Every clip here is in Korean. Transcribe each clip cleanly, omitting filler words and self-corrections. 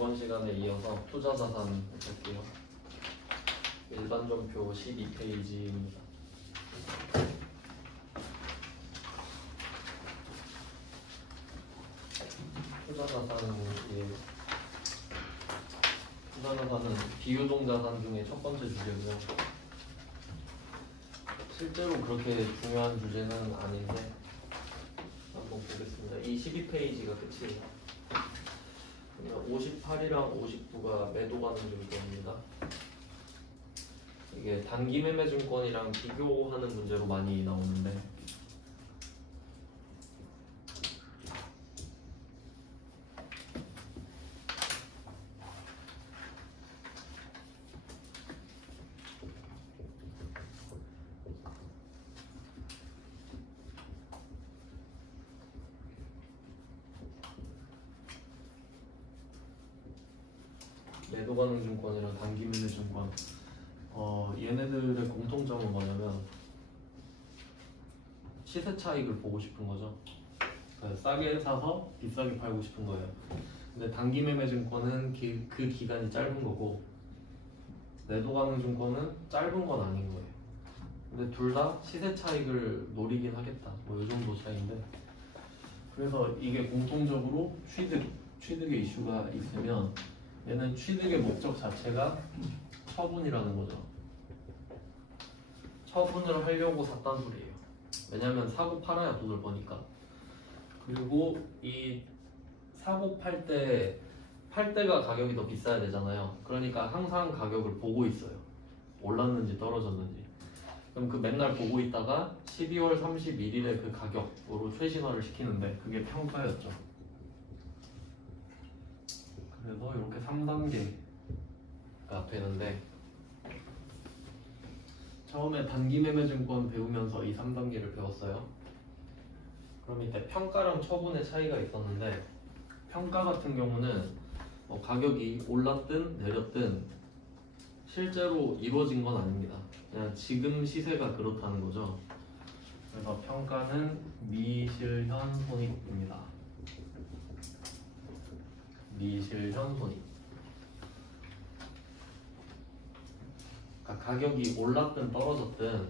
저번 시간에 이어서 투자자산 볼게요. 일반전표 12페이지입니다. 투자자산은 비유동자산 중에 첫 번째 주제고요. 실제로 그렇게 중요한 주제는 아닌데 한번 보겠습니다. 이 12페이지가 끝이에요. 58이랑 59가 매도 가능 증권입니다. 이게 단기 매매 증권이랑 비교하는 문제로 많이 나오는데 매도 가능 증권이랑 단기 매매 증권 얘네들의 공통점은 뭐냐면 시세 차익을 보고 싶은 거죠. 그러니까 싸게 사서 비싸게 팔고 싶은 거예요. 근데 단기 매매 증권은 그 기간이 짧은 거고 매도 가능 증권은 짧은 건 아닌 거예요. 근데 둘 다 시세 차익을 노리긴 하겠다. 뭐 이 정도 차이인데 그래서 이게 공통적으로 취득의 이슈가 있으면 얘는 취득의 목적 자체가 처분이라는 거죠. 처분을 하려고 샀단 소리예요. 왜냐면 사고 팔아야 돈을 버니까. 그리고 이 사고 팔 때가 가격이 더 비싸야 되잖아요. 그러니까 항상 가격을 보고 있어요. 올랐는지 떨어졌는지. 그럼 그 맨날 보고 있다가 12월 31일에 그 가격으로 최신화를 시키는데 그게 평가였죠. 그래서 이렇게 3단계가 되는데 처음에 단기 매매 증권 배우면서 이 3단계를 배웠어요. 그럼 이때 평가랑 처분의 차이가 있었는데 평가 같은 경우는 가격이 올랐든 내렸든 실제로 이루어진 건 아닙니다. 그냥 지금 시세가 그렇다는 거죠. 그래서 평가는 미실현 손익입니다. 미실현 손익. 그러니까 가격이 올랐든 떨어졌든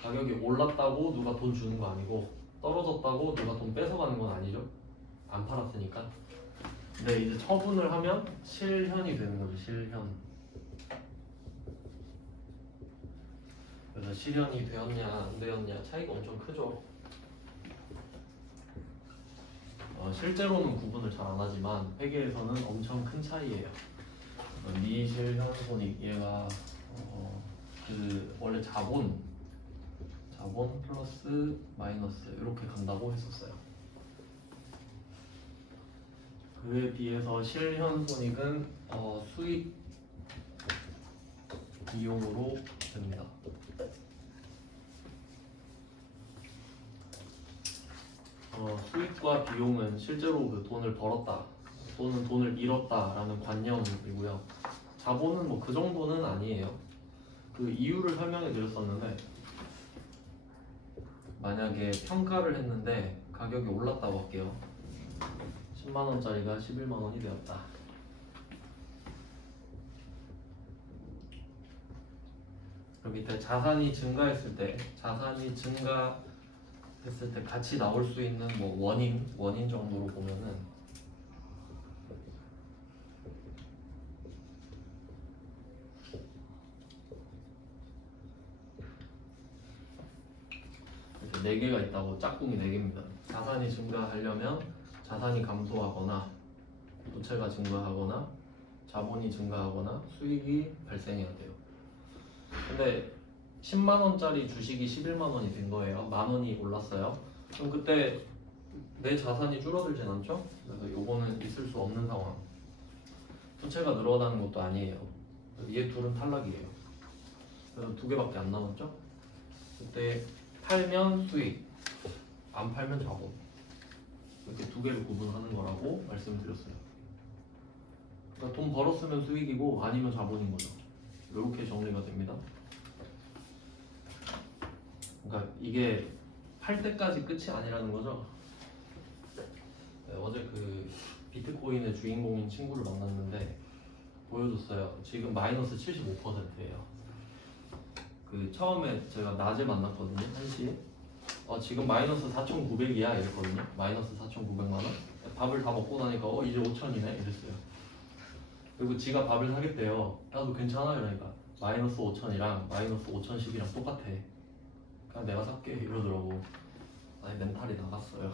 가격이 올랐다고 누가 돈 주는 거 아니고 떨어졌다고 누가 돈 뺏어가는 건 아니죠. 안 팔았으니까. 근데 이제 처분을 하면 실현이 되는 거죠. 실현. 그래서 실현이 되었냐 안 되었냐 차이가 엄청 크죠. 실제로는 구분을 잘 안 하지만 회계에서는 엄청 큰 차이예요. 미실현 손익 얘가 원래 자본 플러스 마이너스 이렇게 간다고 했었어요. 그에 비해서 실현 손익은 수익 비용으로 됩니다. 수익과 비용은 실제로 그 돈을 벌었다 또는 돈을 잃었다라는 관념이고요. 자본은 뭐 그 정도는 아니에요. 그 이유를 설명해 드렸었는데 만약에 평가를 했는데 가격이 올랐다고 할게요. 10만원짜리가 11만원이 되었다. 그럼 밑에 자산이 증가했을 때 같이 나올 수 있는 뭐 원인 정도로 보면은 이렇게 4개가 있다고 짝꿍이 4개입니다. 자산이 증가하려면 자산이 감소하거나 부채가 증가하거나 자본이 증가하거나 수익이 발생해야 돼요. 근데 10만원짜리 주식이 11만원이 된 거예요. 만원이 올랐어요. 그럼 그때 내 자산이 줄어들진 않죠? 그래서 요거는 있을 수 없는 상황. 부채가 늘어나는 것도 아니에요. 얘 둘은 탈락이에요. 그래서 2개밖에 안 남았죠? 그때 팔면 수익, 안 팔면 자본. 이렇게 2개를 구분하는 거라고 말씀드렸어요. 그러니까 돈 벌었으면 수익이고 아니면 자본인 거죠. 이렇게 정리가 됩니다. 그러니까 이게 팔 때까지 끝이 아니라는 거죠. 네, 어제 그 비트코인의 주인공인 친구를 만났는데 보여줬어요. 지금 마이너스 75%예요. 그 처음에 제가 낮에 만났거든요. 1시에. 지금 마이너스 4,900이야 이랬거든요. 마이너스 4,900만 원. 밥을 다 먹고 나니까 이제 5천이네 이랬어요. 그리고 지가 밥을 사겠대요. 나도 괜찮아 이러니까 마이너스 5천이랑 마이너스 5,010이랑 똑같아. 그냥 내가 살게 이러더라고. 아니 멘탈이 나갔어요.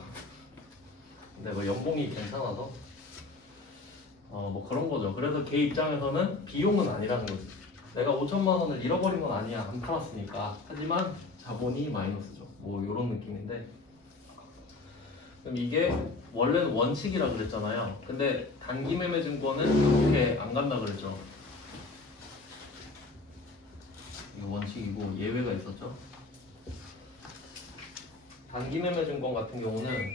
근데 뭐 연봉이 괜찮아서 뭐 그런 거죠. 그래서 걔 입장에서는 비용은 아니라는 거지. 내가 5천만 원을 잃어버린 건 아니야. 안 팔았으니까. 하지만 자본이 마이너스죠. 뭐 이런 느낌인데. 그럼 이게 원래는 원칙이라 그랬잖아요. 근데 단기 매매 증권은 이렇게 안 간다 그랬죠. 이거 원칙이고 예외가 있었죠. 단기 매매 증권 같은 경우는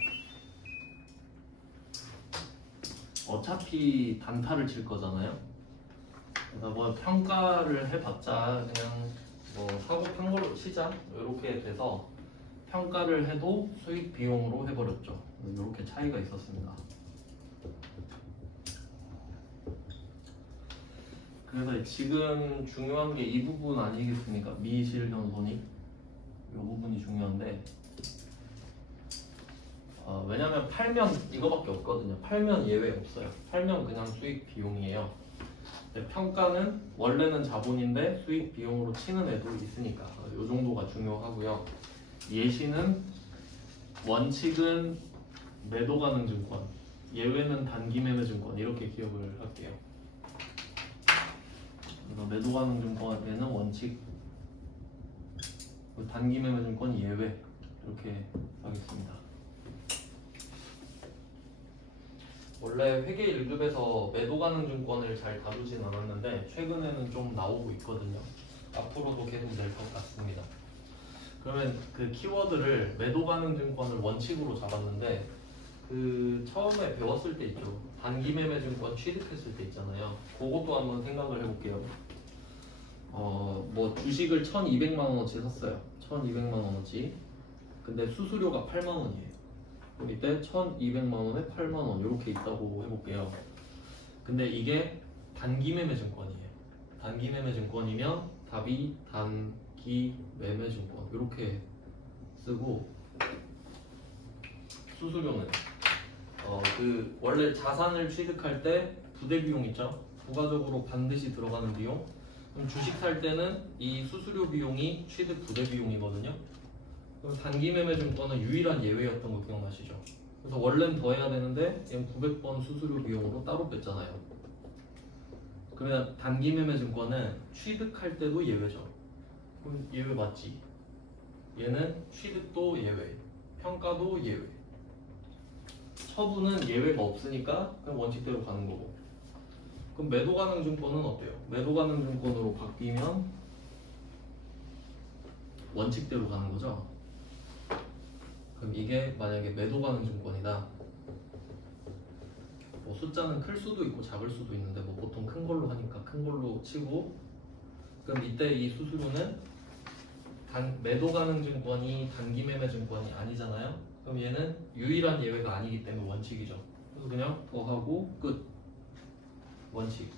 어차피 단타를 칠 거잖아요. 그래서 뭐 평가를 해봤자 그냥 뭐 사고 판고로 시작 이렇게 돼서 평가를 해도 수익 비용으로 해버렸죠. 이렇게 차이가 있었습니다. 그래서 지금 중요한 게 이 부분 아니겠습니까? 미실현손익 이 부분이 중요한데 왜냐면 팔면 이거밖에 없거든요. 팔면 예외 없어요. 팔면 그냥 수익 비용이에요. 근데 평가는 원래는 자본인데 수익 비용으로 치는 애도 있으니까 이 정도가 중요하고요. 예시는 원칙은 매도 가능 증권, 예외는 단기 매매 증권 이렇게 기억을 할게요. 그래서 매도 가능 증권에는 원칙, 단기 매매 증권 예외 이렇게 하겠습니다. 원래 회계 1급에서 매도 가능 증권을 잘 다루진 않았는데 최근에는 좀 나오고 있거든요. 앞으로도 계속 낼 것 같습니다. 그러면 그 키워드를 매도 가능 증권을 원칙으로 잡았는데 그 처음에 배웠을 때 있죠. 단기 매매 증권 취득했을 때 있잖아요. 그것도 한번 생각을 해볼게요. 뭐 주식을 1,200만 원어치 샀어요. 1,200만 원어치. 근데 수수료가 8만 원이에요. 그럼 이때 1,200만 원에 8만 원 이렇게 있다고 해볼게요. 근데 이게 단기 매매 증권이에요. 단기 매매 증권이면 답이 단기 매매 증권 이렇게 쓰고 수수료는 그 원래 자산을 취득할 때 부대 비용 있죠? 부가적으로 반드시 들어가는 비용. 그럼 주식 살 때는 이 수수료 비용이 취득 부대 비용이거든요. 그럼 단기 매매 증권은 유일한 예외였던 거 기억나시죠? 그래서 원래는 더 해야 되는데 얘는 900번 수수료 비용으로 따로 뺐잖아요. 그러면 단기 매매 증권은 취득할 때도 예외죠. 그럼 예외 맞지? 얘는 취득도 예외, 평가도 예외. 처분은 예외가 없으니까 그냥 원칙대로 가는 거고. 그럼 매도 가능 증권은 어때요? 매도 가능 증권으로 바뀌면 원칙대로 가는 거죠. 그럼 이게 만약에 매도 가능 증권이다. 뭐 숫자는 클 수도 있고 작을 수도 있는데 뭐 보통 큰 걸로 하니까 큰 걸로 치고. 그럼 이때 이 수수료는 매도 가능 증권이 단기 매매 증권이 아니잖아요. 그럼 얘는 유일한 예외가 아니기 때문에 원칙이죠. 그래서 그냥 더하고 끝. 원칙.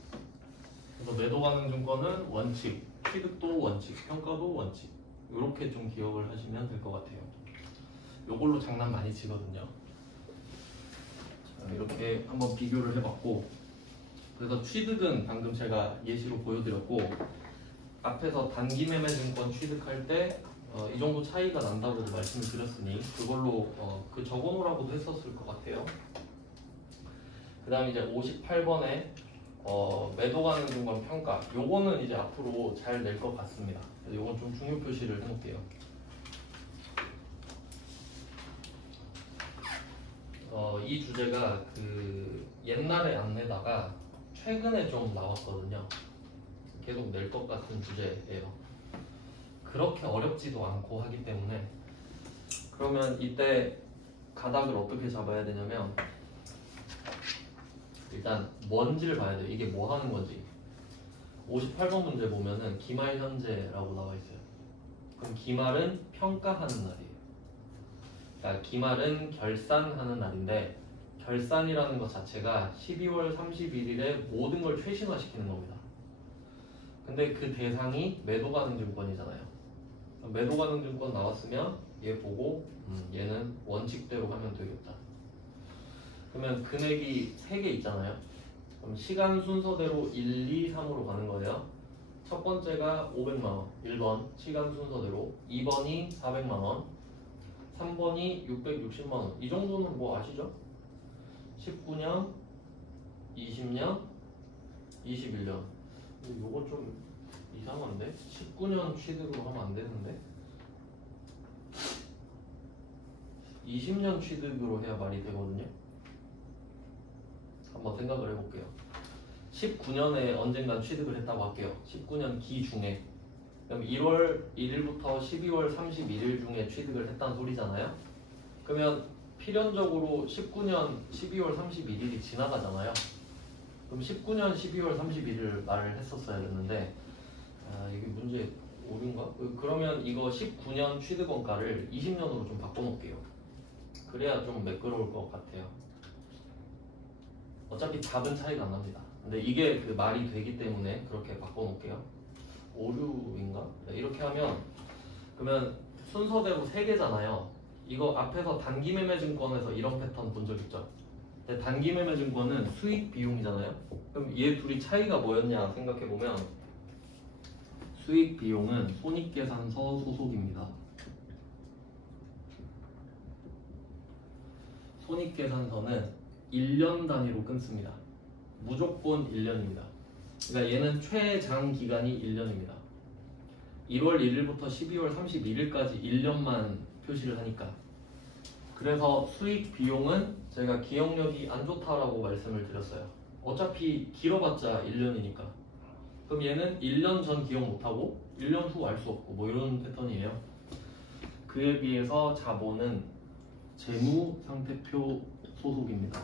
그래서 매도 가능 증권은 원칙, 취득도 원칙, 평가도 원칙. 이렇게 좀 기억을 하시면 될 것 같아요. 요걸로 장난 많이 치거든요. 자, 이렇게 한번 비교를 해봤고, 그래서 취득은 방금 제가 예시로 보여드렸고, 앞에서 단기 매매 증권 취득할 때 이 정도 차이가 난다고 말씀을 드렸으니 그걸로 그 적어놓으라고도 했었을 것 같아요. 그 다음 이제 58번에 매도 가능 증권 평가. 요거는 이제 앞으로 잘 낼 것 같습니다. 그래서 요건 좀 중요 표시를 해놓을게요. 이 주제가 그 옛날에 안 내다가 최근에 좀 나왔거든요. 계속 낼 것 같은 주제예요. 그렇게 어렵지도 않고 하기 때문에. 그러면 이때 가닥을 어떻게 잡아야 되냐면 일단 뭔지를 봐야 돼요. 이게 뭐 하는 건지. 58번 문제 보면은 기말 현재라고 나와 있어요. 그럼 기말은 평가하는 날이에요. 그러니까 기말은 결산하는 날인데 결산이라는 것 자체가 12월 31일에 모든 걸 최신화시키는 겁니다. 근데 그 대상이 매도가능증권이잖아요. 매도가능증권 나왔으면 얘 보고 얘는 원칙대로 하면 되겠다. 그러면 금액이 3개 있잖아요. 그럼 시간 순서대로 1, 2, 3으로 가는 거예요. 첫 번째가 500만원 1번 시간 순서대로, 2번이 400만원, 3번이 660만원. 이 정도는 뭐 아시죠? 19년, 20년, 21년. 요거 좀 이상한데? 19년 취득으로 하면 안 되는데? 20년 취득으로 해야 말이 되거든요. 한번 생각을 해볼게요. 19년에 언젠간 취득을 했다고 할게요. 19년 기중에. 그럼 1월 1일부터 12월 31일 중에 취득을 했다는 소리잖아요. 그러면 필연적으로 19년 12월 31일이 지나가잖아요. 그럼 19년 12월 31일 말을 했었어야 됐는데 이게 문제 오류인가? 그러면 이거 19년 취득 원가를 20년으로 좀 바꿔놓을게요. 그래야 좀 매끄러울 것 같아요. 어차피 답은 차이가 안 납니다. 근데 이게 그 말이 되기 때문에 그렇게 바꿔놓을게요. 오류인가? 네, 이렇게 하면 그러면 순서대로 3개잖아요. 이거 앞에서 단기매매증권에서 이런 패턴 본 적 있죠? 근데 단기매매증권은 수익 비용이잖아요. 그럼 얘 둘이 차이가 뭐였냐 생각해보면 수익 비용은 손익계산서 소속입니다. 손익계산서는 1년 단위로 끊습니다. 무조건 1년입니다. 그러니까 얘는 최장 기간이 1년입니다. 1월 1일부터 12월 31일까지 1년만 표시를 하니까. 그래서 수익 비용은 제가 기억력이 안 좋다라고 말씀을 드렸어요. 어차피 길어봤자 1년이니까. 그럼 얘는 1년 전 기억 못하고 1년 후 알 수 없고 뭐 이런 패턴이에요. 그에 비해서 자본은 재무상태표 소속입니다.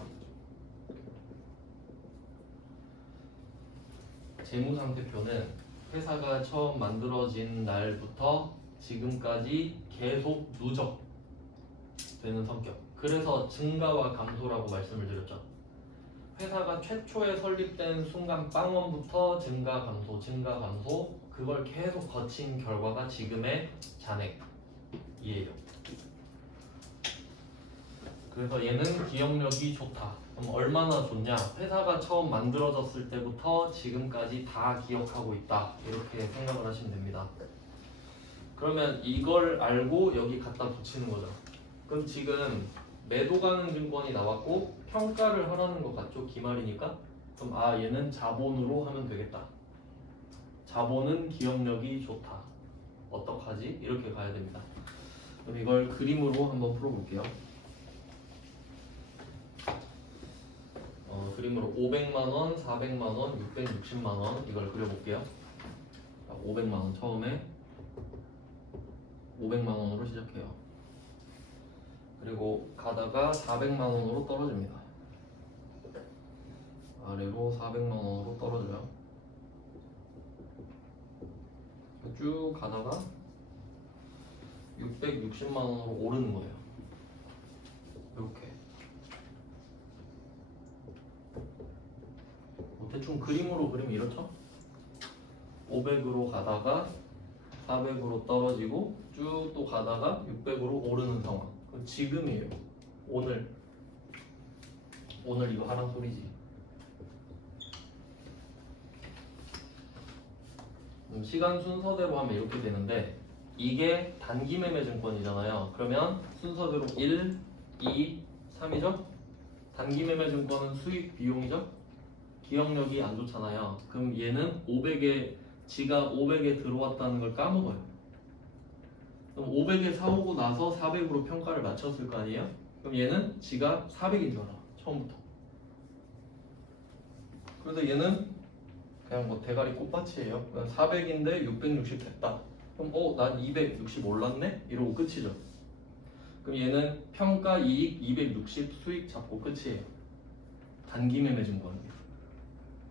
재무상태표는 회사가 처음 만들어진 날부터 지금까지 계속 누적되는 성격. 그래서 증가와 감소라고 말씀을 드렸죠. 회사가 최초에 설립된 순간 빵원부터 증가 감소, 증가 감소, 그걸 계속 거친 결과가 지금의 잔액이에요. 그래서 얘는 기억력이 좋다. 그럼 얼마나 좋냐? 회사가 처음 만들어졌을 때부터 지금까지 다 기억하고 있다. 이렇게 생각을 하시면 됩니다. 그러면 이걸 알고 여기 갖다 붙이는 거죠. 그럼 지금 매도가능증권이 나왔고 평가를 하라는 것 같죠? 기말이니까. 그럼 얘는 자본으로 하면 되겠다. 자본은 기억력이 좋다. 어떡하지? 이렇게 가야 됩니다. 그럼 이걸 그림으로 한번 풀어볼게요. 그림으로 500만원, 400만원, 660만원 이걸 그려볼게요. 500만원 처음에 500만원으로 시작해요. 그리고 가다가 400만원으로 떨어집니다. 아래로 400만원으로 떨어져요. 쭉 가다가 660만원으로 오르는 거예요. 이렇게. 대충 그림으로 그리면 이렇죠? 500으로 가다가 400으로 떨어지고 쭉 또 가다가 600으로 오르는 상황. 그럼 지금이에요. 오늘 이거 하란 소리지. 시간 순서대로 하면 이렇게 되는데 이게 단기매매증권이잖아요. 그러면 순서대로 1, 2, 3이죠? 단기매매증권은 수익 비용이죠? 기억력이 안 좋잖아요. 그럼 얘는 500에 지가 500에 들어왔다는 걸 까먹어요. 그럼 500에 사오고 나서 400으로 평가를 맞췄을 거 아니에요? 그럼 얘는 지가 400인 줄 알아. 처음부터. 그래서 얘는 그냥 뭐 대가리 꽃밭이에요. 400인데 660 됐다. 그럼 난 260 올랐네? 이러고 끝이죠. 그럼 얘는 평가 이익 260 수익 잡고 끝이에요. 단기매매증권은.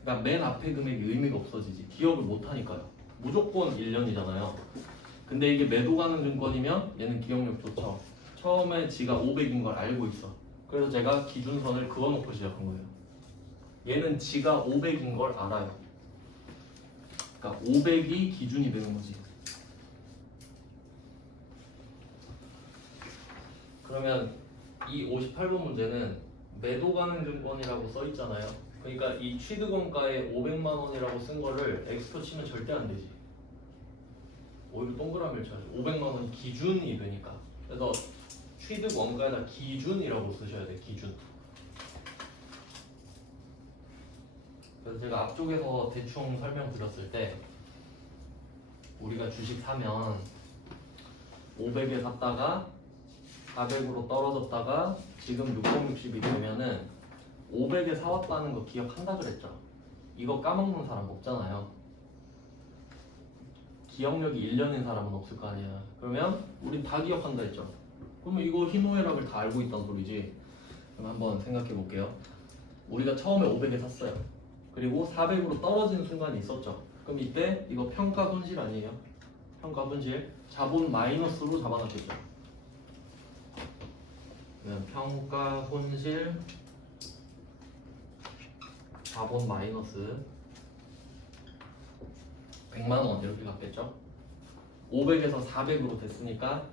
그러니까 맨 앞에 금액이 의미가 없어지지. 기억을 못하니까요. 무조건 1년이잖아요. 근데 이게 매도가능증권이면 얘는 기억력 좋죠. 처음에 지가 500인 걸 알고 있어. 그래서 제가 기준선을 그어놓고 시작한 거예요. 얘는 지가 500인 걸 알아요. 그러니까 500이 기준이 되는 거지. 그러면 이 58번 문제는 매도 가능 증권이라고 써 있잖아요. 그러니까 이 취득원가에 500만 원이라고 쓴 거를 X표 치면 절대 안 되지. 오히려 동그라미를 쳐야죠. 500만 원 기준이 되니까. 그래서 취득원가에다 기준이라고 쓰셔야 돼. 기준. 그래서 제가 앞쪽에서 대충 설명드렸을 때 우리가 주식 사면 500에 샀다가 400으로 떨어졌다가 지금 660이 되면은 500에 사왔다는 거 기억한다 그랬죠? 이거 까먹는 사람 없잖아요. 기억력이 1년인 사람은 없을 거 아니야. 그러면 우린 다 기억한다 했죠? 그러면 이거 희노애락을 다 알고 있다는 소리지. 그럼 한번 생각해 볼게요. 우리가 처음에 500에 샀어요. 그리고 400으로 떨어지는 순간이 있었죠. 그럼 이때 이거 평가 손실 아니에요? 평가 손실. 자본 마이너스로 잡아놨겠죠. 그러면 평가 손실 자본 마이너스 100만원 이렇게 갔겠죠. 500에서 400으로 됐으니까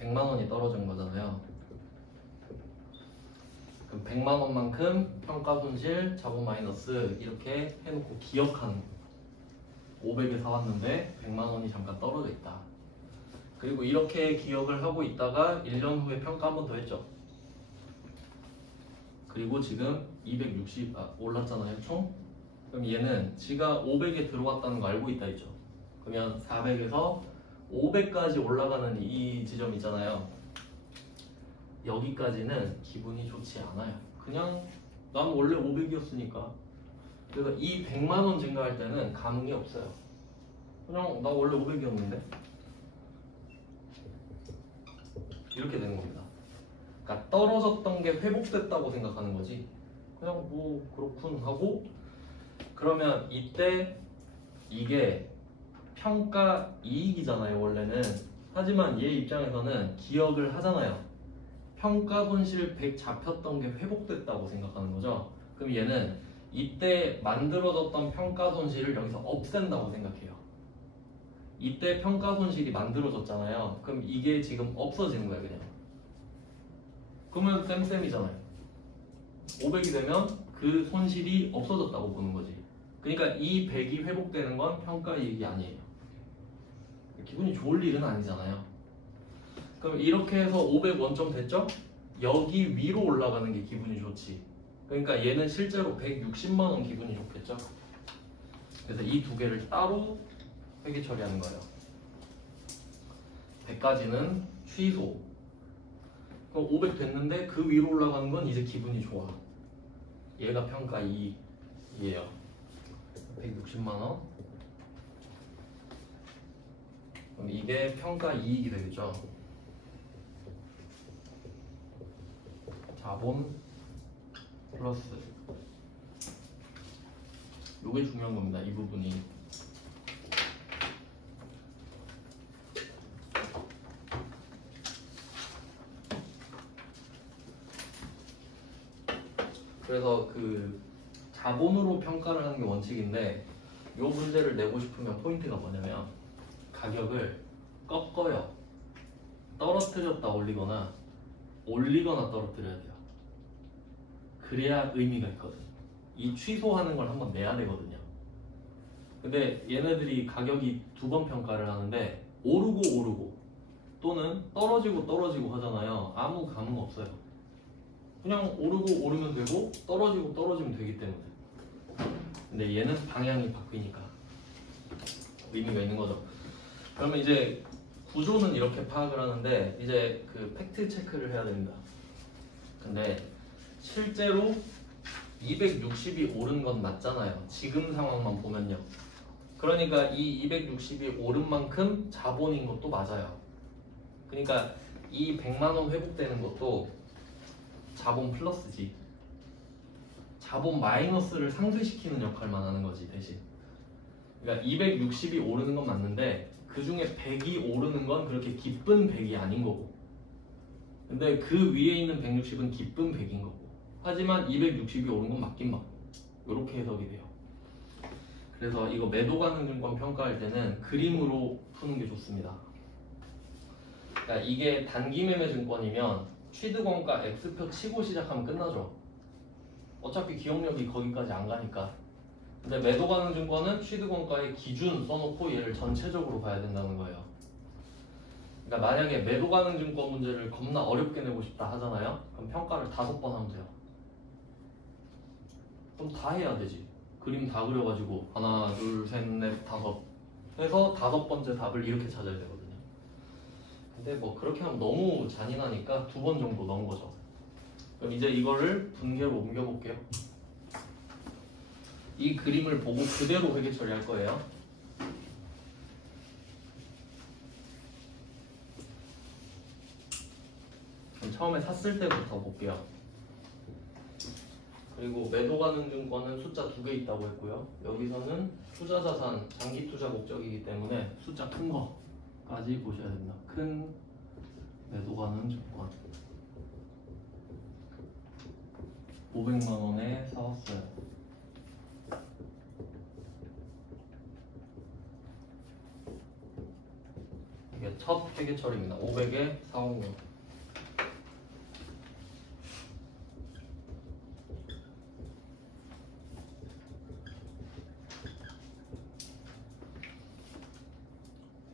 100만원이 떨어진 거잖아요. 그럼 100만원만큼 평가 손실 자본 마이너스 이렇게 해놓고 기억하는 거. 500에 사왔는데 100만원이 잠깐 떨어져 있다. 그리고 이렇게 기억을 하고 있다가 1년 후에 평가 한 번 더 했죠. 그리고 지금 260 올랐잖아요 총. 그럼 얘는 지가 500에 들어왔다는 거 알고 있다 했죠. 그러면 400에서 500까지 올라가는 이 지점 있잖아요. 여기까지는 기분이 좋지 않아요. 그냥 난 원래 500이었으니까. 그래서 이 100만원 증가할 때는 감흥이 없어요. 그냥 나 원래 500이었는데 이렇게 되는 겁니다. 그러니까 떨어졌던 게 회복됐다고 생각하는 거지. 그냥 뭐 그렇군 하고. 그러면 이때 이게 평가 이익이잖아요 원래는. 하지만 얘 입장에서는 기억을 하잖아요. 평가 손실 100 잡혔던 게 회복됐다고 생각하는 거죠. 그럼 얘는 이때 만들어졌던 평가 손실을 여기서 없앤다고 생각해요. 이때 평가 손실이 만들어졌잖아요. 그럼 이게 지금 없어지는 거예요 그냥. 그러면 쌤쌤이잖아요. 500이 되면 그 손실이 없어졌다고 보는 거지. 그러니까 이 100이 회복되는 건 평가 이익이 아니에요. 기분이 좋을 일은 아니잖아요. 그럼 이렇게 해서 500 원점 됐죠? 여기 위로 올라가는 게 기분이 좋지. 그러니까 얘는 실제로 160만원 기분이 좋겠죠? 그래서 이 두 개를 따로 회계 처리하는 거예요. 100까지는 취소. 그럼 500 됐는데 그 위로 올라가는 건 이제 기분이 좋아. 얘가 평가 이익이에요. 160만원. 그럼 이게 평가 이익이 되겠죠. 자본 플러스 요게 중요한 겁니다. 이 부분이. 그래서 그 자본으로 평가를 하는 게 원칙인데 이 문제를 내고 싶으면 포인트가 뭐냐면 가격을 꺾어요. 떨어뜨렸다 올리거나 떨어뜨려야 돼요. 그래야 의미가 있거든. 이 취소하는 걸 한번 내야 되거든요. 근데 얘네들이 가격이 두 번 평가를 하는데 오르고 또는 떨어지고 하잖아요. 아무 감흥 없어요. 그냥 오르고 오르면 되고 떨어지고 떨어지면 되기 때문에. 근데 얘는 방향이 바뀌니까 의미가 있는 거죠. 그러면 이제 구조는 이렇게 파악을 하는데 이제 그 팩트 체크를 해야 됩니다. 근데 실제로 260이 오른 건 맞잖아요. 지금 상황만 보면요. 그러니까 이 260이 오른 만큼 자본인 것도 맞아요. 그러니까 이 100만원 회복되는 것도 자본 플러스지. 자본 마이너스를 상쇄시키는 역할만 하는 거지 대신. 그러니까 260이 오르는 건 맞는데 그 중에 100이 오르는 건 그렇게 기쁜 100이 아닌 거고. 근데 그 위에 있는 160은 기쁜 100인 거고, 하지만 260이 오른 건 맞긴 맞고, 이렇게 해석이 돼요. 그래서 이거 매도 가능 증권 평가할 때는 그림으로 푸는 게 좋습니다. 그러니까 이게 단기 매매 증권이면 취득원가 X표 치고 시작하면 끝나죠. 어차피 기억력이 거기까지 안 가니까. 근데 매도 가능 증권은 취득원가의 기준 써놓고 얘를 전체적으로 봐야 된다는 거예요. 그러니까 만약에 매도 가능 증권 문제를 겁나 어렵게 내고 싶다 하잖아요. 그럼 평가를 5번 하면 돼요. 그럼 다 해야 되지. 그림 다 그려가지고 하나, 둘, 셋, 넷, 다섯 해서 5번째 답을 이렇게 찾아야 되거든요. 근데 뭐 그렇게 하면 너무 잔인하니까 2번 정도 넣은 거죠. 그럼 이제 이거를 분계로 옮겨볼게요. 이 그림을 보고 그대로 회계 처리할 거예요. 그럼 처음에 샀을 때부터 볼게요. 그리고 매도 가능 증권은 숫자 2개 있다고 했고요. 여기서는 투자 자산, 장기 투자 목적이기 때문에 숫자 큰 거까지 보셔야 됩니다. 큰 매도 가능 증권 500만 원에 사왔어요. 이게 첫 회계 처리입니다. 500에 사온 거.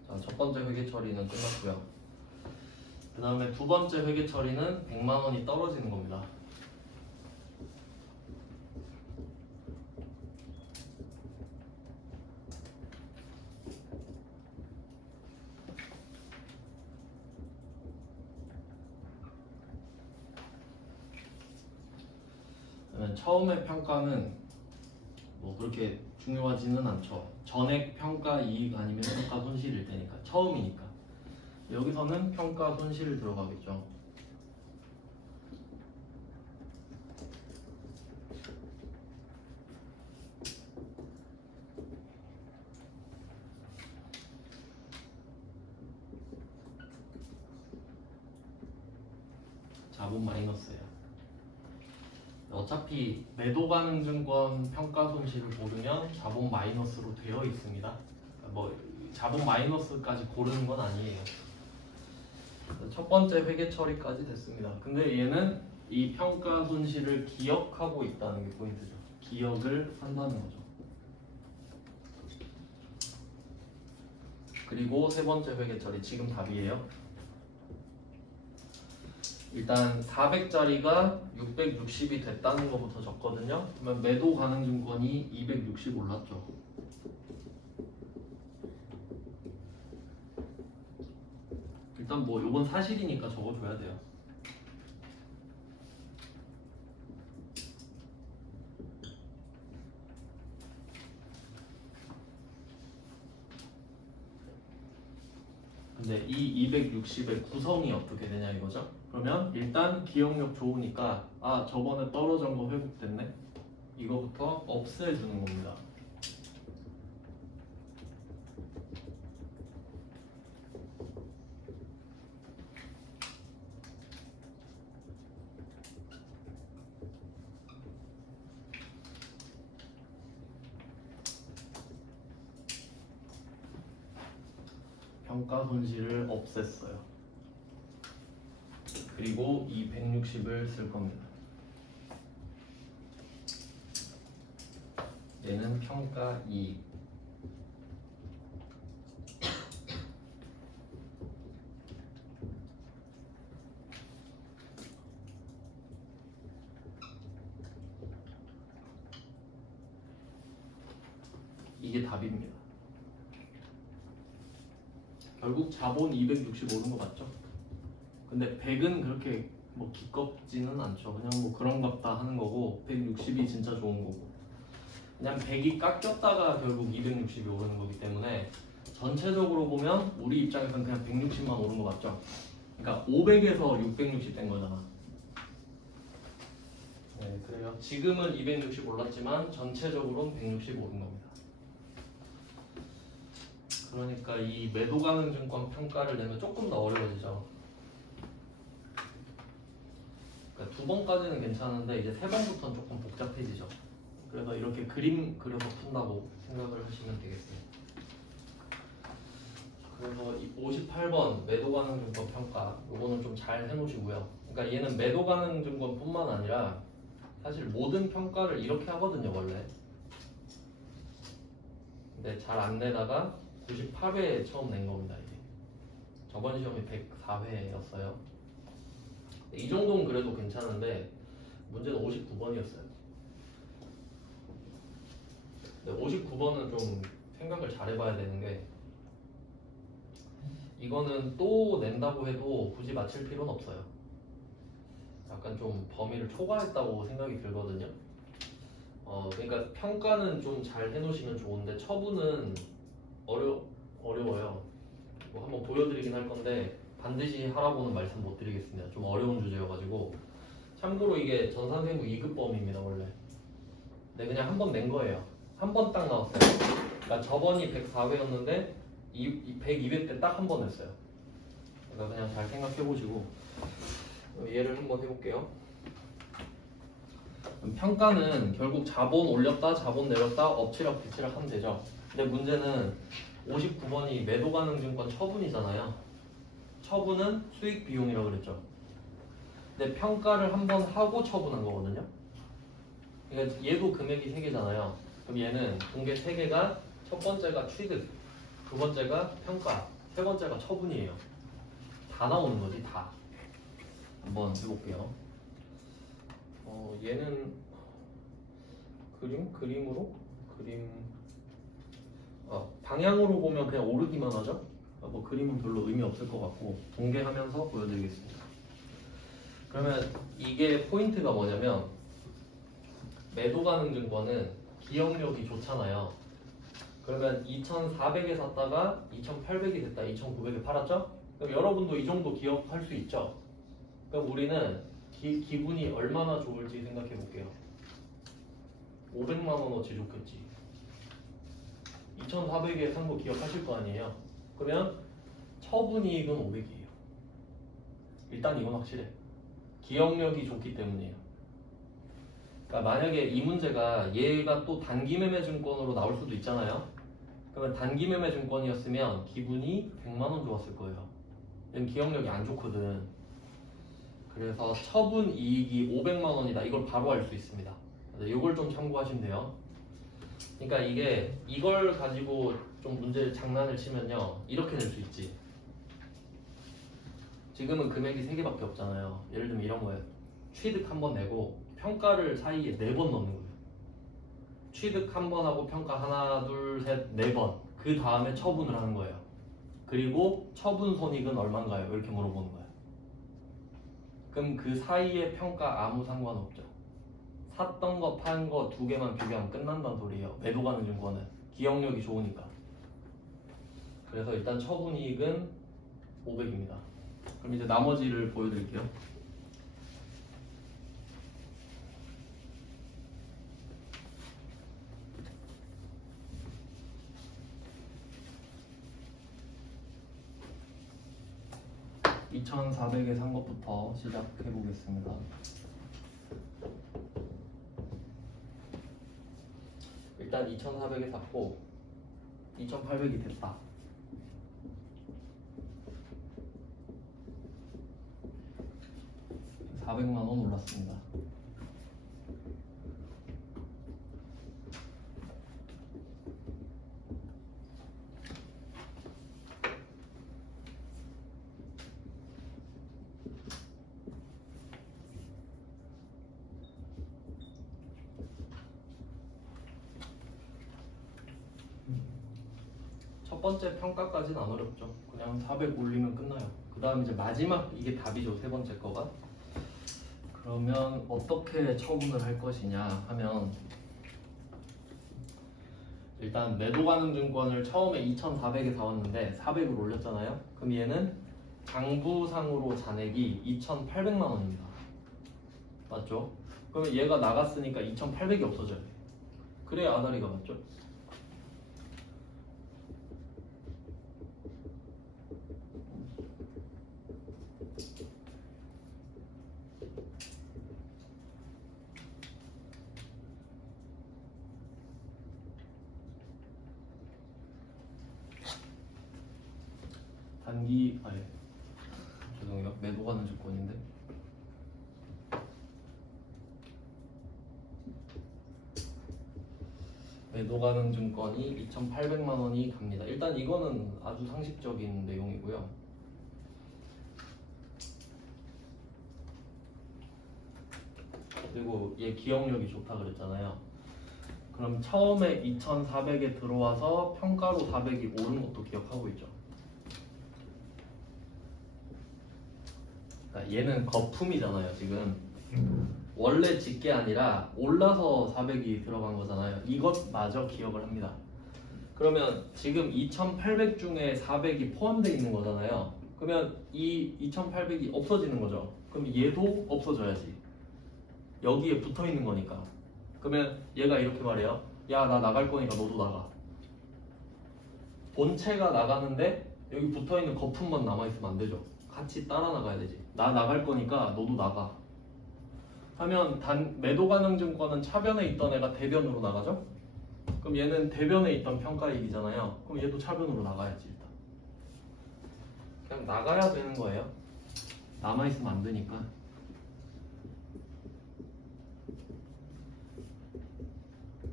자, 첫 번째 회계 처리는 끝났고요. 그 다음에 두 번째 회계 처리는 100만 원이 떨어지는 겁니다. 처음에 평가는 뭐 그렇게 중요하지는 않죠. 전액 평가 이익 아니면 평가 손실일 테니까, 처음이니까. 여기서는 평가 손실 들어가겠죠. 자본 마이너스예요. 어차피 매도 가능 증권 평가 손실을 고르면 자본 마이너스로 되어 있습니다. 뭐 자본 마이너스까지 고르는 건 아니에요. 첫 번째 회계 처리까지 됐습니다. 근데 얘는 이 평가 손실을 기억하고 있다는 게 포인트죠. 기억을 한다는 거죠. 그리고 세 번째 회계 처리, 지금 답이에요. 일단 400짜리가 660이 됐다는 것부터 적거든요. 그러면 매도 가능 증권이 260 올랐죠. 일단 뭐 이건 사실이니까 적어줘야 돼요. 근데 이 260의 구성이 어떻게 되냐 이거죠. 그러면 일단 기억력 좋으니까 아 저번에 떨어진 거 회복됐네, 이거부터 없애주는 겁니다. 평가 손실을 없앴어요. 그리고 이 160을 쓸 겁니다. 얘는 평가 이익. 이게 답입니다. 결국 자본 260 오른 거 맞죠? 근데 100은 그렇게 뭐 기껍지는 않죠. 그냥 뭐 그런갑다 하는 거고, 160이 진짜 좋은 거고. 그냥 100이 깎였다가 결국 260이 오르는 거기 때문에 전체적으로 보면 우리 입장에서는 그냥 160만 오른 거 맞죠? 그러니까 500에서 660 된 거잖아. 네, 그래요. 지금은 260 올랐지만 전체적으로는 160 오른 겁니다. 그러니까 이 매도 가능 증권 평가를 내면 조금 더 어려워지죠. 그러니까 두 번까지는 괜찮은데 이제 세 번부터는 조금 복잡해지죠. 그래서 이렇게 그림 그려서 푼다고 생각을 하시면 되겠어요. 그래서 이 58번 매도 가능 증권 평가 이거는 좀 잘 해놓으시고요. 그러니까 얘는 매도 가능 증권뿐만 아니라 사실 모든 평가를 이렇게 하거든요 원래. 근데 잘 안 내다가 98회에 처음 낸 겁니다 이게. 저번 시험이 104회였어요. 이 정도는 그래도 괜찮은데 문제는 59번이었어요. 59번은 좀 생각을 잘 해봐야 되는 게 이거는 또 낸다고 해도 굳이 맞힐 필요는 없어요. 약간 좀 범위를 초과했다고 생각이 들거든요. 그러니까 평가는 좀 잘 해놓으시면 좋은데 처분은 어려워요. 뭐 한번 보여드리긴 할 건데 반드시 하라고는 말씀 못 드리겠습니다. 좀 어려운 주제여가지고. 참고로 이게 전산세무 2급 범위입니다 원래. 네, 그냥 한 번 낸 거예요. 한 번 딱 나왔어요. 그러니까 저번이 104회였는데 102회 때 딱 한 번 냈어요. 그러니까 그냥 잘 생각해 보시고 예를 한번 해볼게요. 평가는 결국 자본 올렸다 자본 내렸다 엎치락 뒤치락 하면 되죠. 근데 문제는 59번이 매도 가능 증권 처분이잖아요. 처분은 수익 비용이라고 그랬죠. 근데 평가를 한번 하고 처분한 거거든요. 그러니까 얘도 금액이 3개잖아요. 그럼 얘는 공개 3개가 첫 번째가 취득, 두 번째가 평가, 세 번째가 처분이에요. 다 나오는 거지 다. 한번 해볼게요. 얘는 그림으로 방향으로 보면 그냥 오르기만 하죠. 뭐 그림은 별로 의미 없을 것 같고 공개하면서 보여드리겠습니다. 그러면 이게 포인트가 뭐냐면 매도 가능 증권은 기억력이 좋잖아요. 그러면 2,400에 샀다가 2,800이 됐다, 2,900에 팔았죠? 그럼 여러분도 이 정도 기억할 수 있죠? 그럼 우리는 기분이 얼마나 좋을지 생각해 볼게요. 500만 원어치 좋겠지. 2,400에 산 거 기억하실 거 아니에요? 그러면 처분이익은 500이에요. 일단 이건 확실해. 기억력이 좋기 때문이에요. 그러니까 만약에 이 문제가 얘가 또 단기매매 증권으로 나올 수도 있잖아요. 그러면 단기매매 증권이었으면 기분이 100만 원 좋았을 거예요. 얘는 기억력이 안 좋거든. 그래서 처분 이익이 500만 원이다. 이걸 바로 알 수 있습니다. 이걸 좀 참고하시면 돼요. 그러니까 이걸 가지고 좀 문제 장난을 치면요. 이렇게 낼 수 있지. 지금은 금액이 3개밖에 없잖아요. 예를 들면 이런 거예요. 취득 한 번 내고 평가를 사이에 4번 넣는 거예요. 취득 한 번 하고 평가 하나, 둘, 셋, 4번. 그 다음에 처분을 하는 거예요. 그리고 처분 손익은 얼마인가요? 이렇게 물어보는 거예요. 그럼 그 사이에 평가 아무 상관없죠. 샀던 거, 판 거 2개만 비교하면 끝난다는 소리예요. 매도 가능 증권은. 기억력이 좋으니까. 그래서 일단 처분이익은 500입니다. 그럼 이제 나머지를 보여드릴게요. (2400에) 산 것부터 시작해 보겠습니다. 일단 2,400에 샀고 2,800이 됐다. 400만 원 올랐습니다. 첫 번째 평가까지는 안 어렵죠. 그냥 400 올리면 끝나요. 그 다음 이제 마지막 이게 답이죠. 세 번째 거가. 그러면 어떻게 처분을 할 것이냐 하면 일단 매도 가능 증권을 처음에 2,400에 사왔는데 400으로 올렸잖아요. 그럼 얘는 장부상으로 잔액이 2,800만 원입니다. 맞죠? 그러면 얘가 나갔으니까 2,800이 없어져야 돼. 그래야 아다리가 맞죠? 죄송해요. 매도 가능 증권인데. 매도 가능 증권이 2,800만 원이 갑니다. 일단 이거는 아주 상식적인 내용이고요. 그리고 얘 기억력이 좋다 그랬잖아요. 그럼 처음에 2,400에 들어와서 평가로 400이 오른 것도 기억하고 있죠. 그러니까 얘는 거품이잖아요. 지금 원래 짓게 아니라 올라서 400이 들어간 거잖아요. 이것마저 기억을 합니다. 그러면 지금 2,800 중에 400이 포함되어 있는 거잖아요. 그러면 이 2,800이 없어지는 거죠. 그럼 얘도 없어져야지. 여기에 붙어 있는 거니까. 그러면 얘가 이렇게 말해요. 야, 나 나갈 거니까 너도 나가. 본체가 나가는데 여기 붙어 있는 거품만 남아 있으면 안 되죠. 같이 따라 나가야 되지. 나 나갈 거니까 너도 나가. 하면 매도 가능 증권은 차변에 있던 애가 대변으로 나가죠? 그럼 얘는 대변에 있던 평가이익이잖아요. 그럼 얘도 차변으로 나가야지 일단. 그냥 나가야 되는 거예요. 남아있으면 안 되니까.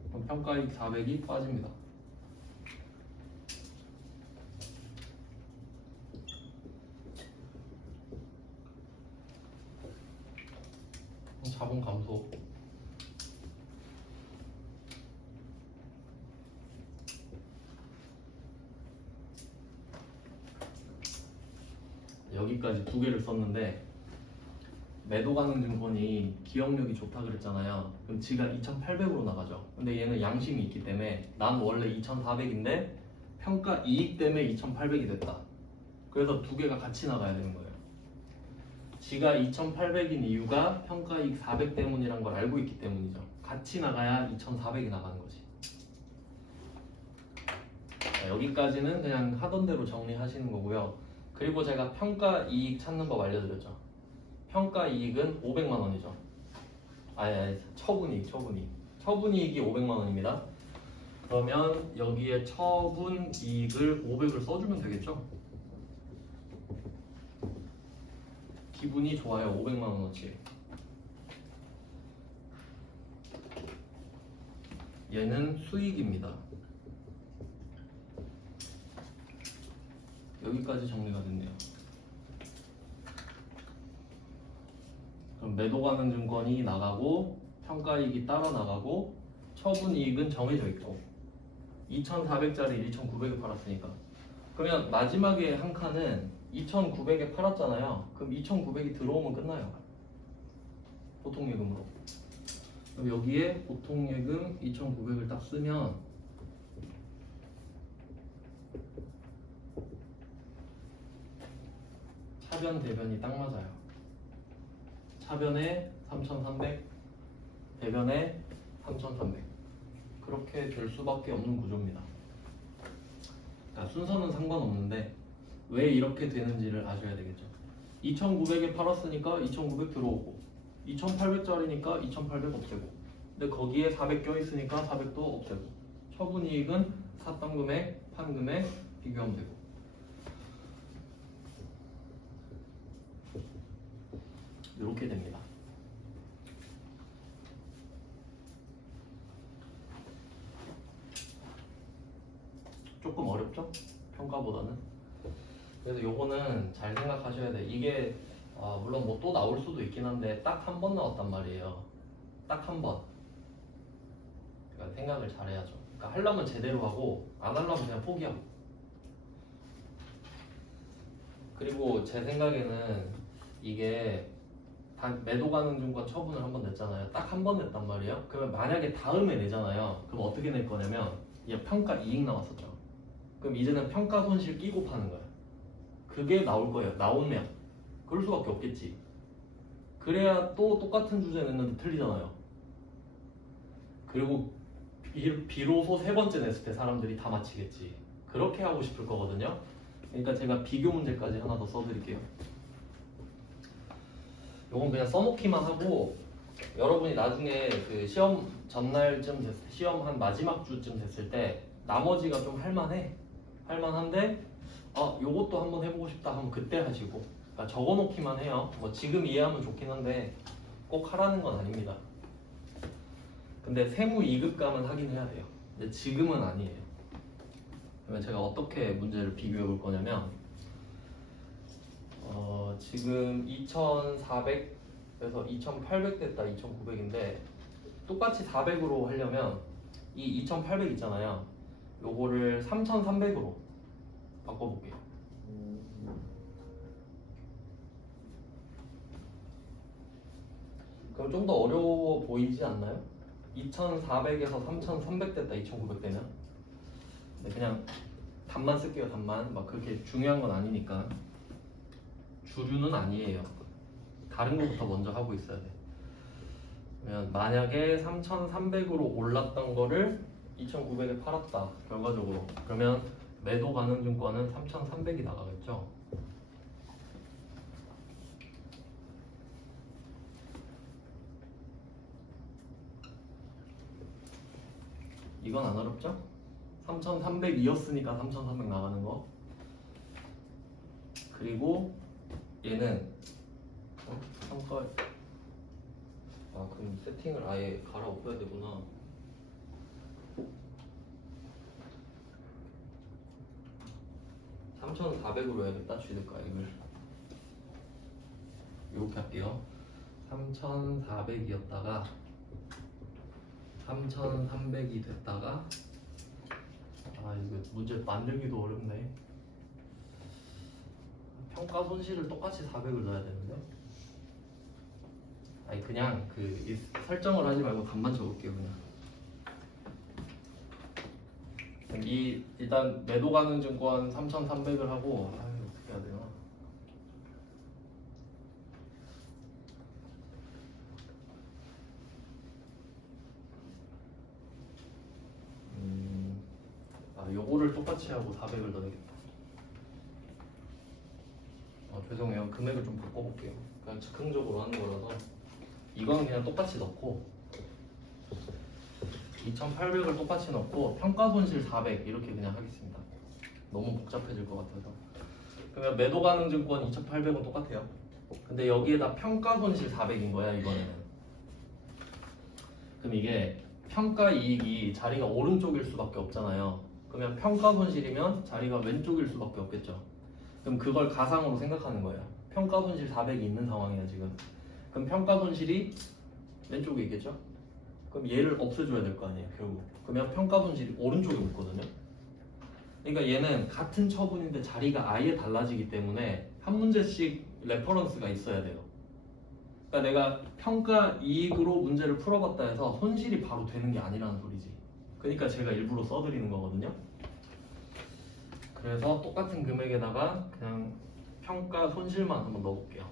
그럼 평가이익 400이 빠집니다. 자본 감소. 여기까지 두 개를 썼는데 매도 가능 증권이 기억력이 좋다 그랬잖아요. 그럼 지가 2,800으로 나가죠. 근데 얘는 양심이 있기 때문에 난 원래 2,400인데 평가 이익 때문에 2,800이 됐다. 그래서 두 개가 같이 나가야 되는 거예요. 지가 2,800인 이유가 평가 이익 400 때문이란 걸 알고 있기 때문이죠. 같이 나가야 2,400이 나가는 거지. 자, 여기까지는 그냥 하던 대로 정리하시는 거고요. 그리고 제가 평가 이익 찾는 법 알려드렸죠. 평가 이익은 500만 원이죠. 아니, 처분이익. 처분이익이 500만 원입니다. 그러면 여기에 처분이익을 500을 써주면 되겠죠? 기분이 좋아요. 500만 원어치. 얘는 수익입니다. 여기까지 정리가 됐네요. 그럼 매도 가능 증권이 나가고 평가이익이 따라 나가고 처분이익은 정해져 있고 2,400짜리 1,900에 팔았으니까. 그러면 마지막에 한 칸은 2,900에 팔았잖아요. 그럼 2,900이 들어오면 끝나요. 보통예금으로. 그럼 여기에 보통예금 2,900을 딱 쓰면 차변 대변이 딱 맞아요. 차변에 3,300, 대변에 3,300. 그렇게 될 수밖에 없는 구조입니다. 그러니까 순서는 상관없는데 왜 이렇게 되는지를 아셔야 되겠죠. 2,900에 팔았으니까 2,900 들어오고 2,800짜리니까 2,800 없애고 근데 거기에 400 껴있으니까 400도 없애고 처분이익은 샀던 금액, 판 금액 비교하면 되고 이렇게 됩니다. 조금 어렵죠? 평가보다는. 그래서 요거는 잘 생각하셔야 돼. 이게 물론 뭐 또 나올 수도 있긴 한데 딱 한 번 나왔단 말이에요. 딱 한 번. 그러니까 생각을 잘 해야죠. 그러니까 하려면 제대로 하고 안 하려면 그냥 포기하고. 그리고 제 생각에는 이게 매도 가능 증권 처분을 한 번 냈잖아요. 딱 한 번 냈단 말이에요. 그러면 만약에 다음에 내잖아요. 그럼 어떻게 낼 거냐면 얘 평가 이익 나왔었죠. 그럼 이제는 평가 손실 끼고 파는 거예요. 그게 나올 거예요. 나오면. 그럴 수밖에 없겠지. 그래야 또 똑같은 주제 냈는데 틀리잖아요. 그리고 비로소 세 번째 냈을 때 사람들이 다 맞히겠지. 그렇게 하고 싶을 거거든요. 그러니까 제가 비교 문제까지 하나 더 써드릴게요. 요건 그냥 써놓기만 하고 여러분이 나중에 그 시험 전날쯤 시험 한 마지막 주쯤 됐을 때 나머지가 좀 할만한데 요것도 한번 해보고 싶다 하면 그때 하시고, 그러니까 적어놓기만 해요. 뭐 지금 이해하면 좋긴 한데 꼭 하라는 건 아닙니다. 근데 세무 2급감은 하긴 해야 돼요. 근데 지금은 아니에요. 그러면 제가 어떻게 문제를 비교해 볼 거냐면, 지금 2400에서 2800 됐다, 2900인데 똑같이 400으로 하려면 이 2800 있잖아요. 요거를 3300으로 바꿔볼게요. 그럼 좀 더 어려워 보이지 않나요? 2400에서 3300 됐다, 2900 되면. 네, 그냥 답만 쓸게요. 답만. 막 그렇게 중요한 건 아니니까. 주류는 아니에요. 다른 거부터 먼저 하고 있어야 돼. 그러면 만약에 3300으로 올랐던 거를 2900에 팔았다, 결과적으로. 그러면 매도 가능 증권은 3300이 나가겠죠. 이건 안 어렵죠? 3300이었으니까 3300 나가는 거. 그리고 얘는 평가, 그럼 세팅을 아예 갈아엎어야 되구나. (3400으로) 해야겠다. 취득가액을 이렇게 할게요. 3400이었다가 3300이 됐다가, 이거 문제 만들기도 어렵네. 평가 손실을 똑같이 400을 넣어야 되는데, 그냥 이 설정을 하지 말고 답만 적을게요. 그냥 일단 매도 가능 증권 3300을 하고, 어떻게 해야 되나? 요거를 똑같이 하고 400을 넣어야겠다. 죄송해요. 금액을 좀 바꿔볼게요. 그냥 즉흥적으로 하는 거라서. 이건 그냥 똑같이 넣고 2800을 똑같이 넣고 평가 손실 400 이렇게 그냥 하겠습니다. 너무 복잡해질 것 같아서. 그러면 매도 가능 증권 2800은 똑같아요. 근데 여기에다 평가 손실 400인 거야, 이번에는. 그럼 이게 평가 이익이 자리가 오른쪽일 수밖에 없잖아요. 그러면 평가 손실이면 자리가 왼쪽일 수밖에 없겠죠. 그럼 그걸 가상으로 생각하는 거예요. 평가 손실 400이 있는 상황이야 지금. 그럼 평가 손실이 왼쪽에 있겠죠? 그럼 얘를 없애줘야 될 거 아니에요, 결국. 그러면 평가 손실이 오른쪽에 있거든요. 그러니까 얘는 같은 처분인데 자리가 아예 달라지기 때문에 한 문제씩 레퍼런스가 있어야 돼요. 그러니까 내가 평가 이익으로 문제를 풀어봤다 해서 손실이 바로 되는 게 아니라는 소리지. 그러니까 제가 일부러 써드리는 거거든요. 그래서 똑같은 금액에다가 그냥 평가 손실만 한번 넣어볼게요.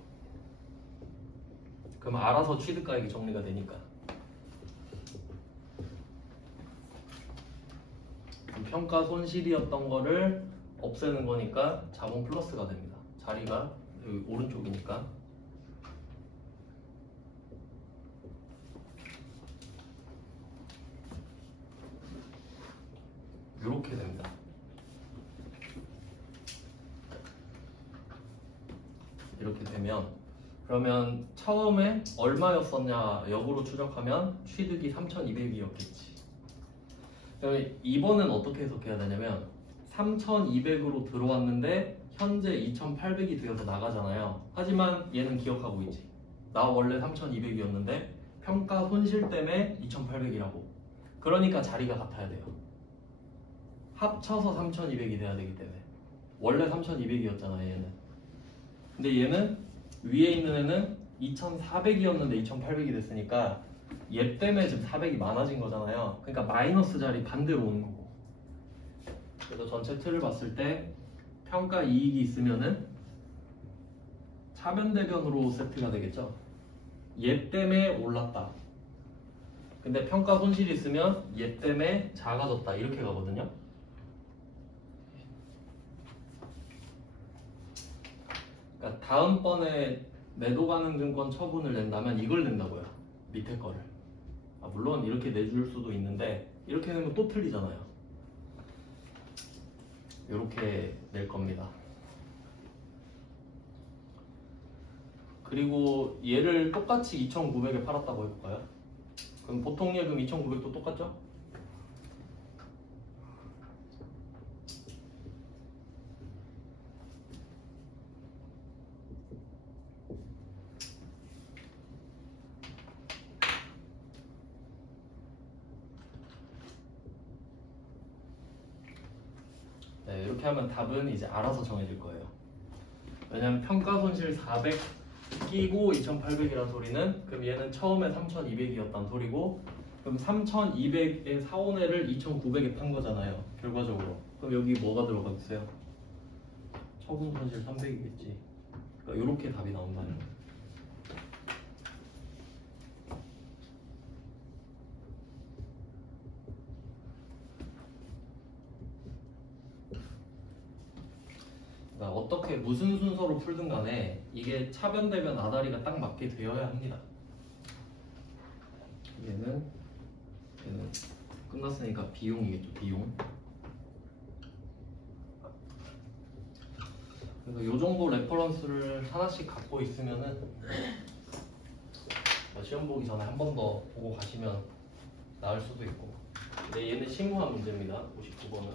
그러면 알아서 취득가액이 정리가 되니까. 평가 손실이었던 거를 없애는 거니까 자본 플러스가 됩니다. 자리가 여기 오른쪽이니까. 이렇게 됩니다. 이렇게 되면, 그러면 처음에 얼마였었냐 역으로 추적하면 취득이 3200이었겠지. 그럼 2번은 어떻게 해석해야 되냐면 3200으로 들어왔는데 현재 2800이 되어서 나가잖아요. 하지만 얘는 기억하고 있지. 나 원래 3200이었는데 평가 손실 때문에 2800이라고. 그러니까 자리가 같아야 돼요. 합쳐서 3200이 돼야 되기 때문에. 원래 3200이었잖아 얘는. 근데 얘는 위에 있는 애는 2400이었는데 2800이 됐으니까 얘 때문에 지금 400이 많아진 거잖아요. 그러니까 마이너스 자리 반대로 오는 거고. 그래서 전체 틀을 봤을 때 평가 이익이 있으면은 차변대변으로 세트가 되겠죠. 얘 때문에 올랐다. 근데 평가 손실이 있으면 얘 때문에 작아졌다. 이렇게 가거든요. 그러니까 다음번에 매도 가능 증권 처분을 낸다면 이걸 낸다고요. 밑에 거를. 물론 이렇게 내줄 수도 있는데 이렇게 내면 또 틀리잖아요. 이렇게 낼 겁니다. 그리고 얘를 똑같이 2,900에 팔았다고 해볼까요? 그럼 보통 예금 2,900도 똑같죠? 네, 이렇게 하면 답은 이제 알아서 정해질 거예요. 왜냐면 평가 손실 400 끼고 2,800이라는 소리는 그럼 얘는 처음에 3,200이었단 소리고 그럼 3,200의 4분의를 2,900에 판 거잖아요. 결과적으로. 그럼 여기 뭐가 들어가겠어요? 처분 손실 300이겠지. 그러니까 이렇게 답이 나온다는 거예요. 그러니까 어떻게 무슨 순서로 풀든 간에 이게 차변대변 아다리가 딱 맞게 되어야 합니다. 얘는 끝났으니까 비용이겠죠. 비용. 그래서 이 정도 레퍼런스를 하나씩 갖고 있으면은 시험 보기 전에 한 번 더 보고 가시면 나을 수도 있고. 근데 얘는 심오한 문제입니다. 59번은.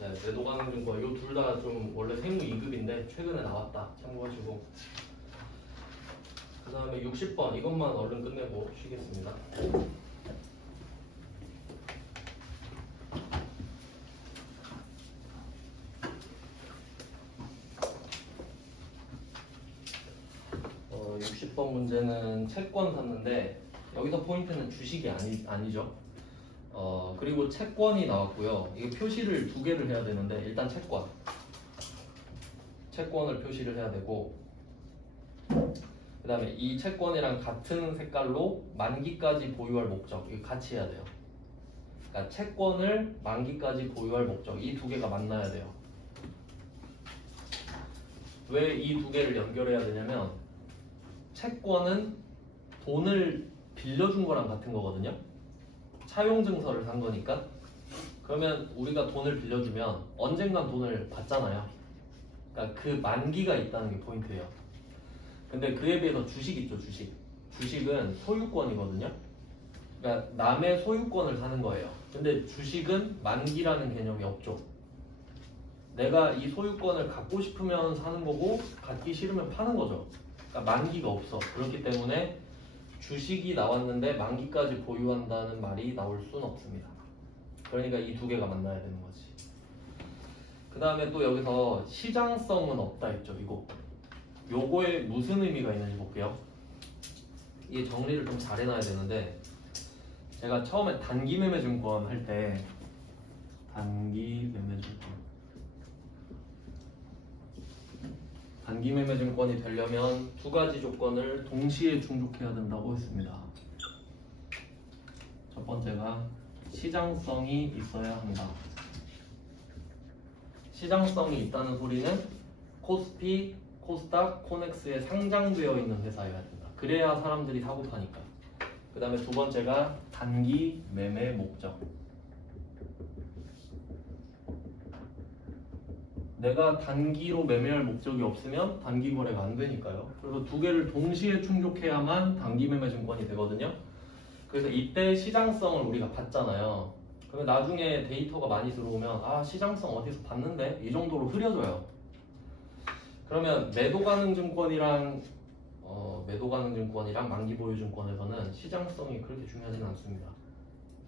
네, 매도가능증권 이 둘 다 좀 원래 세무 2급인데 최근에 나왔다. 참고하시고. 그 다음에 60번 이것만 얼른 끝내고 쉬겠습니다. 어, 60번 문제는 채권 샀는데 여기서 포인트는 주식이 아니죠. 그리고 채권이 나왔고요. 이게 표시를 두 개를 해야 되는데 일단 채권을 표시를 해야 되고 그 다음에 이 채권이랑 같은 색깔로 만기까지 보유할 목적 이거 같이 해야 돼요. 그러니까 채권을 만기까지 보유할 목적 이 두 개가 만나야 돼요. 왜 이 두 개를 연결해야 되냐면 채권은 돈을 빌려준 거랑 같은 거거든요. 차용증서를 산 거니까. 그러면 우리가 돈을 빌려주면 언젠간 돈을 받잖아요. 그러니까 그 만기가 있다는 게 포인트예요. 근데 그에 비해서 주식 있죠. 주식은 소유권이거든요. 그러니까 남의 소유권을 사는 거예요. 근데 주식은 만기라는 개념이 없죠. 내가 이 소유권을 갖고 싶으면 사는 거고 갖기 싫으면 파는 거죠. 그러니까 만기가 없어. 그렇기 때문에 주식이 나왔는데 만기까지 보유한다는 말이 나올 수는 없습니다. 그러니까 이 두 개가 만나야 되는 거지. 그 다음에 또 여기서 시장성은 없다 했죠. 요거에 무슨 의미가 있는지 볼게요. 이 정리를 좀 잘 해놔야 되는데 제가 처음에 단기매매증권 할 때 단기매매증권이 되려면 두 가지 조건을 동시에 충족해야 된다고 했습니다. 첫 번째가 시장성이 있어야 한다. 시장성이 있다는 소리는 코스피, 코스닥, 코넥스에 상장되어 있는 회사여야 된다. 그래야 사람들이 사고 파니까. 그 다음에 두 번째가 단기 매매 목적. 내가 단기로 매매할 목적이 없으면 단기 거래가 안 되니까요. 그래서 두 개를 동시에 충족해야만 단기 매매 증권이 되거든요. 그래서 이때 시장성을 우리가 봤잖아요. 그러면 나중에 데이터가 많이 들어오면 아 시장성 어디서 봤는데? 이 정도로 흐려져요. 그러면 매도 가능 증권이랑 만기 보유 증권에서는 시장성이 그렇게 중요하지는 않습니다.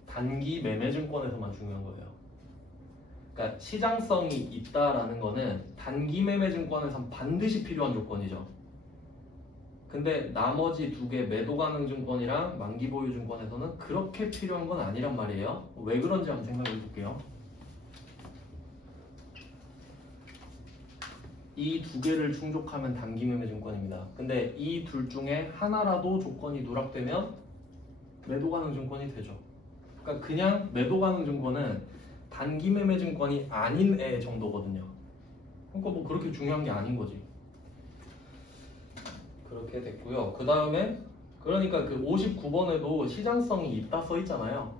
단기 매매 증권에서만 중요한 거예요. 그러니까 시장성이 있다라는 거는 단기 매매 증권에선 반드시 필요한 조건이죠. 근데 나머지 두 개 매도 가능 증권이랑 만기 보유 증권에서는 그렇게 필요한 건 아니란 말이에요. 왜 그런지 한번 생각해 볼게요. 이 두 개를 충족하면 단기 매매 증권입니다. 근데 이 둘 중에 하나라도 조건이 누락되면 매도 가능 증권이 되죠. 그러니까 그냥 매도 가능 증권은 단기 매매 증권이 아닌 애 정도거든요. 그러니까 뭐 그렇게 중요한 게 아닌 거지. 그렇게 됐고요. 그 다음에 그러니까 그 59번에도 시장성이 있다 써 있잖아요.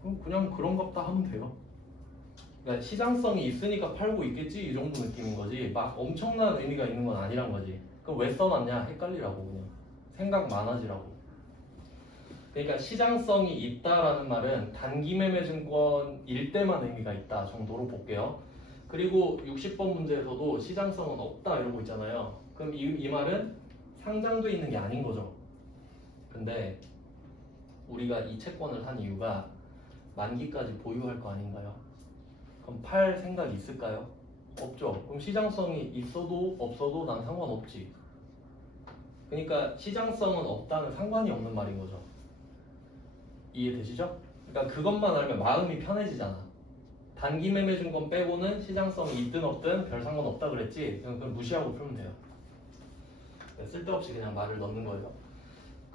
그럼 그냥 그런갑다 하면 돼요. 그러니까 시장성이 있으니까 팔고 있겠지 이 정도 느낌인 거지 막 엄청난 의미가 있는 건 아니란 거지. 그럼 왜 써놨냐? 헷갈리라고 그냥 생각 많아지라고. 그러니까 시장성이 있다라는 말은 단기 매매 증권일 때만 의미가 있다 정도로 볼게요. 그리고 60번 문제에서도 시장성은 없다 이러고 있잖아요. 그럼 이 말은 상장돼 있는 게 아닌 거죠. 근데 우리가 이 채권을 산 이유가 만기까지 보유할 거 아닌가요? 그럼 팔 생각이 있을까요? 없죠. 그럼 시장성이 있어도 없어도 난 상관없지. 그러니까 시장성은 없다는 상관이 없는 말인 거죠. 이해되시죠? 그러니까 그것만 알면 마음이 편해지잖아. 단기 매매 증권 빼고는 시장성이 있든 없든 별 상관없다 그랬지. 그럼 무시하고 풀면 돼요. 쓸데없이 그냥 말을 넣는 거예요.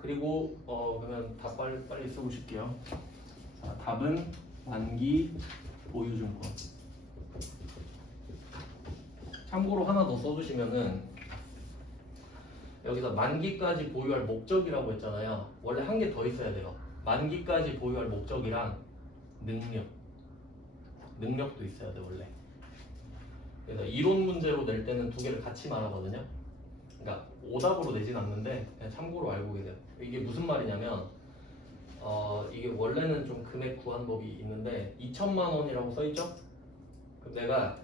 그리고 그러면 답 빨리 쓰고 싶게요. 자, 답은 만기 보유증권. 참고로 하나 더 써두시면은 여기서 만기까지 보유할 목적이라고 했잖아요. 원래 한 개 더 있어야 돼요. 만기까지 보유할 목적이랑 능력도 있어야 돼 원래. 그래서 이론 문제로 낼 때는 두 개를 같이 말하거든요. 그러니까 오답으로 내진 않는데 그냥 참고로 알고 계세요. 이게 무슨 말이냐면 이게 원래는 좀 금액 구한 법이 있는데 2천만 원이라고 써있죠? 그럼 내가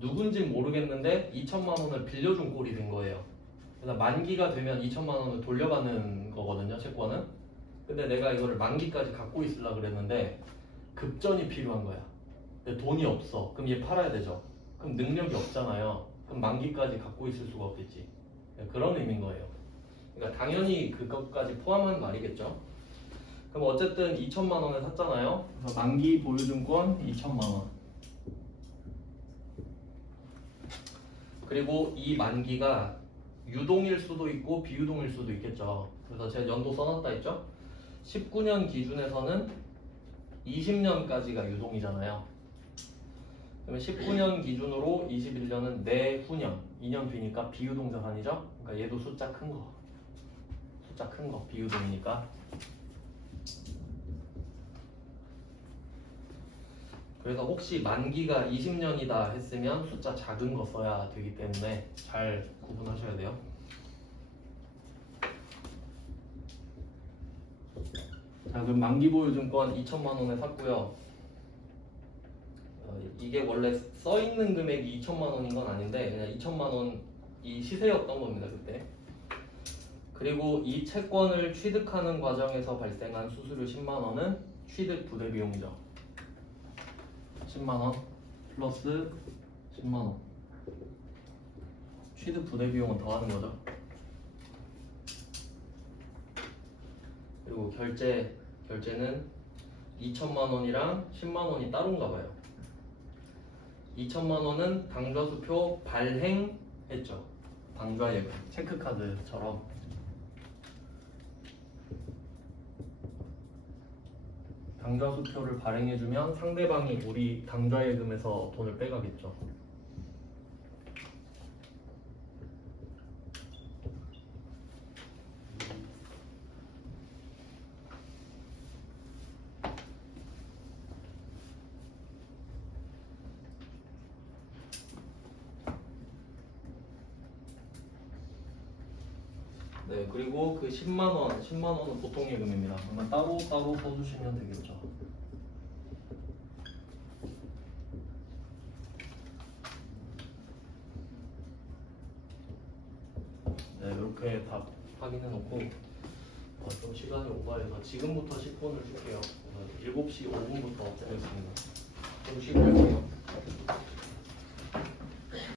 누군진 모르겠는데 2천만 원을 빌려준 꼴이 된 거예요. 그래서 만기가 되면 2천만 원을 돌려가는 거거든요, 채권은. 근데 내가 이거를 만기까지 갖고 있으려고 그랬는데 급전이 필요한 거야. 근데 돈이 없어. 그럼 얘 팔아야 되죠. 그럼 능력이 없잖아요. 그럼 만기까지 갖고 있을 수가 없겠지. 그런 의미인 거예요. 그러니까 당연히 그것까지 포함한 말이겠죠. 그럼 어쨌든 2천만 원을 샀잖아요. 그래서 만기 보유증권 2천만 원. 그리고 이 만기가 유동일 수도 있고 비유동일 수도 있겠죠. 그래서 제가 연도 써놨다 했죠. 19년 기준에서는 20년까지가 유동이잖아요. 그러면 19년 기준으로 21년은 내후년, 2년 뒤니까 비유동 자산이죠. 그러니까 얘도 숫자 큰 거 비유동이니까. 그래서 혹시 만기가 20년이다 했으면 숫자 작은 거 써야 되기 때문에 잘 구분하셔야 돼요. 자, 그럼 만기 보유증권 2천만 원에 샀고요. 이게 원래 써있는 금액이 2천만 원인 건 아닌데 그냥 2천만 원이 시세였던 겁니다 그때. 그리고 이 채권을 취득하는 과정에서 발생한 수수료 10만 원은 취득 부대 비용이죠. 10만 원 플러스 10만 원. 취득 부대 비용은 더하는 거죠. 그리고 결제는 2천만 원이랑 10만 원이 따로인가 봐요. 2천만 원은 당좌수표 발행했죠. 당좌예금, 체크카드처럼. 당좌수표를 발행해주면 상대방이 우리 당좌예금에서 돈을 빼가겠죠. 네, 그리고 그 10만 원은 보통 예금입니다. 그러면 따로 써주시면 되겠죠. 네, 이렇게 답 확인해놓고 좀 시간이 오버해서 지금부터 10분을 줄게요. 7시 5분부터 하겠습니다. 좀 쉬고 할게요.